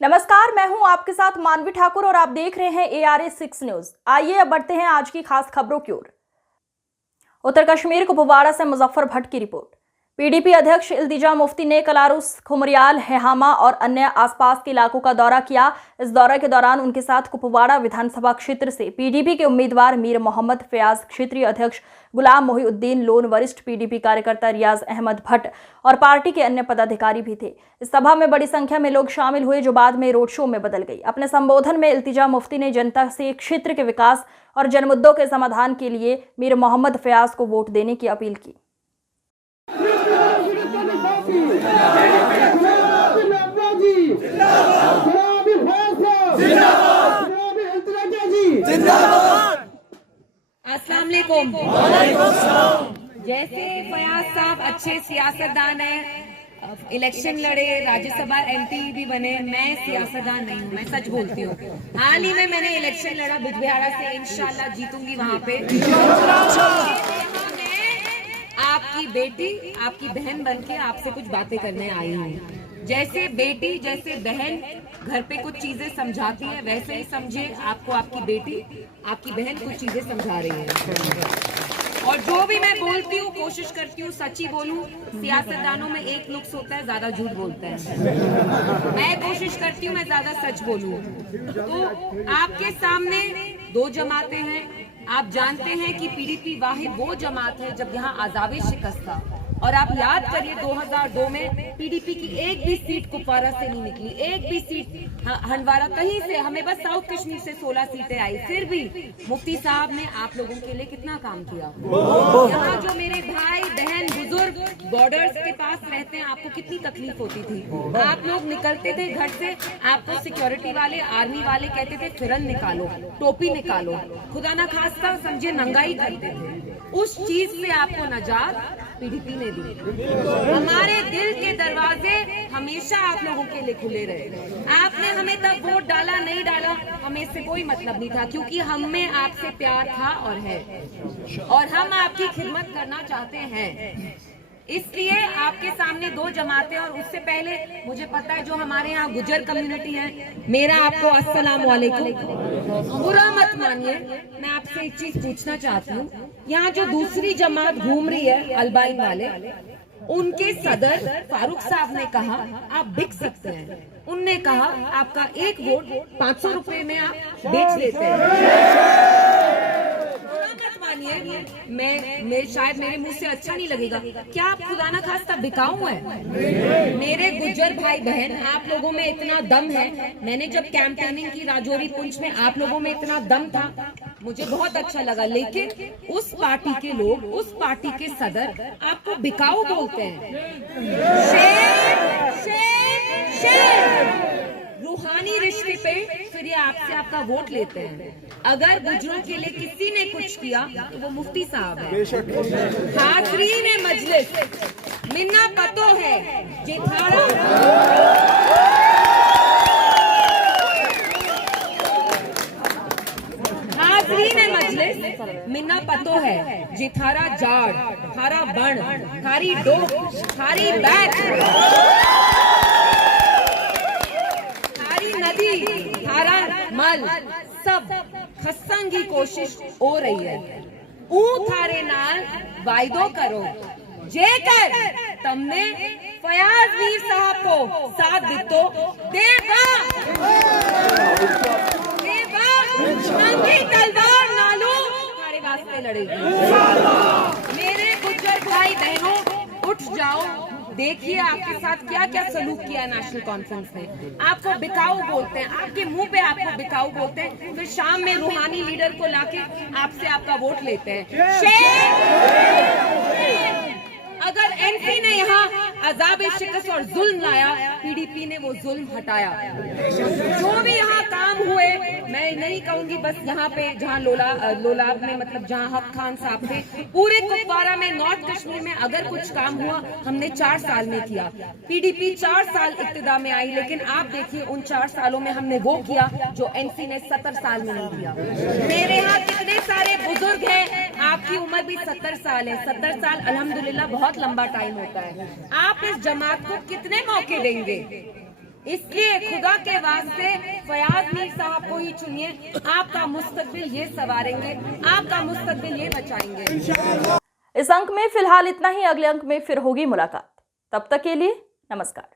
नमस्कार, मैं हूं आपके साथ मानवी ठाकुर और आप देख रहे हैं ARA6 न्यूज। आइए अब बढ़ते हैं आज की खास खबरों की ओर। उत्तर कश्मीर कुपवाड़ा से मुजफ्फर भट्ट की रिपोर्ट। PDP अध्यक्ष इल्तिजा मुफ्ती ने कलारुस, खुमरियाल, हेहामा और अन्य आसपास के इलाकों का दौरा किया। इस दौरे के दौरान उनके साथ कुपवाड़ा विधानसभा क्षेत्र से PDP के उम्मीदवार मीर मोहम्मद फयाज, क्षेत्रीय अध्यक्ष गुलाम मोहिउद्दीन लोन, वरिष्ठ PDP कार्यकर्ता रियाज अहमद भट्ट और पार्टी के अन्य पदाधिकारी भी थे। इस सभा में बड़ी संख्या में लोग शामिल हुए, जो बाद में रोड शो में बदल गई। अपने संबोधन में इल्तिजा मुफ्ती ने जनता से क्षेत्र के विकास और जनमुद्दों के समाधान के लिए मीर मोहम्मद फयाज को वोट देने की अपील की। अस्सलाम वालेकुम। जैसे फयाज साहब अच्छे सियासतदान हैं, इलेक्शन लड़े, राज्यसभा MP भी बने। मैं सियासतदान नहीं हूँ, मैं सच बोलती हूँ। हाल ही में मैंने इलेक्शन लड़ा बिजबिहाड़ा से, इंशाल्लाह जीतूंगी वहाँ पे। आपकी बेटी, आपकी बहन बनके आपसे कुछ बातें करने आई हूँ। जैसे बेटी, जैसे बहन घर पे कुछ चीजें समझाती है, वैसे ही समझे आपको आपकी बेटी, आपकी बहन कुछ चीजें समझा रही है। और जो भी मैं बोलती हूँ कोशिश करती हूँ सच्ची बोलूं। सियासतदानों में एक नुक्स होता है, ज्यादा झूठ बोलता है। मैं कोशिश करती हूँ मैं ज्यादा सच बोलूं। तो आपके सामने दो जमातें हैं। आप जानते हैं कि PDP वाहिद वो जमात है जब यहाँ आजाबे शिकस्त था। और आप याद करिए 2002 में PDP की एक भी सीट कुपवाड़ा से नहीं निकली, एक भी सीट हंडवाड़ा कहीं से। हमें बस साउथ कश्मीर से 16 सीटें आई। फिर भी मुफ्ती साहब ने आप लोगों के लिए कितना काम किया। यहाँ जो मेरे भाई बहन बुजुर्ग बॉर्डर्स के पास रहते हैं, आपको कितनी तकलीफ होती थी। आप लोग निकलते थे घर से, आपको सिक्योरिटी वाले, आर्मी वाले कहते थे फिरन निकालो, टोपी निकालो, खुदा ना खास्ता समझे नंगाई करते थे। उस चीज से आपको नजात PDP ने दी। हमारे दिल के दरवाजे हमेशा आप लोगों के लिए खुले रहे। आपने हमें तब वोट डाला नहीं डाला, हमें इससे कोई मतलब नहीं था, क्योंकि हम में आपसे प्यार था और है, और हम आपकी खिदमत करना चाहते हैं। इसलिए आपके सामने दो जमातें। और उससे पहले मुझे पता है जो हमारे यहाँ गुजर कम्युनिटी है, मेरा आपको अस्सलाम वालेकुम। बुरा मत मानिए, मैं आपसे एक चीज पूछना चाहती हूँ। यहाँ जो दूसरी जमात घूम रही है अल्बाइन वाले, उनके सदर फारूक साहब ने कहा आप बिक सकते हैं। उनने कहा आपका एक वोट 500 रुपए में आप बेच लेते हैं। मैं शायद मेरे मुंह से अच्छा नहीं लगेगा, क्या आप खुदा ना खास्ता बिकाऊ है? मेरे गुज्जर भाई बहन, आप लोगों में इतना दम है। मैंने जब कैंपेनिंग की राजौरी पुंछ में, आप लोगों में इतना दम था, मुझे बहुत अच्छा लगा। लेकिन उस पार्टी के लोग, उस पार्टी के सदर आपको बिकाऊ बोलते हैं। शेर, शेर, शेर। रूहानी रिश्ते पे फिर ये आपसे आपका वोट लेते हैं। अगर गुजरों के लिए किसी ने कुछ किया तो वो मुफ्ती साहब है। हाज़रीन मजलिस, मिन्ना पतो है जिथारा, हाज़रीन मजलिस, मिन्ना पतो है जिथारा जाड़, थारा बण, थारी डोक, थारी बैक, थारा मल, सब खस्सन की कोशिश हो रही है। ऊ थारे नाल वायदो करो जेकर तुमने फयाज मीर साहब को साथ दितो देवा, देवा नंगी तलवार नालू थारे वास्ते लड़ेगी। मेरे गुज्जर भाई बहनों, उठ जाओ। देखिए आपके साथ क्या क्या सलूक किया नेशनल कॉन्फ्रेंस ने। आपको बिकाऊ बोलते हैं, आपके मुंह पे आपको बिकाऊ बोलते हैं, फिर शाम में रूहानी लीडर को लाके आपसे आपका वोट लेते हैं। अगर NC ने यहाँ अजाब शिकस्त और जुल्म लाया, PDP ने वो जुल्म हटाया। जो भी यहाँ काम हुए, मैं नहीं कहूंगी बस यहाँ पे जहाँ लोलाब में, मतलब जहाँ हक खान साहब थे, पूरे कुपवाड़ा में, नॉर्थ कश्मीर में अगर कुछ काम हुआ हमने 4 साल में किया। PDP 4 साल इक्तिदा में आई, लेकिन आप देखिए उन 4 सालों में हमने वो किया जो NC ने 70 साल में नहीं किया। मेरे यहाँ कितने सारे बुजुर्ग हैं, आपकी उम्र भी 70 साल है। 70 साल अल्हम्दुलिल्लाह बहुत लंबा टाइम होता है। आप इस जमात को कितने मौके देंगे? इसलिए खुदा के वास्ते फयाज मीर साहब को ही चुनिए। आपका मुस्तकबिल ये संवारेंगे, आपका मुस्तकबिल ये बचाएंगे। इस अंक में फिलहाल इतना ही। अगले अंक में फिर होगी मुलाकात। तब तक के लिए नमस्कार।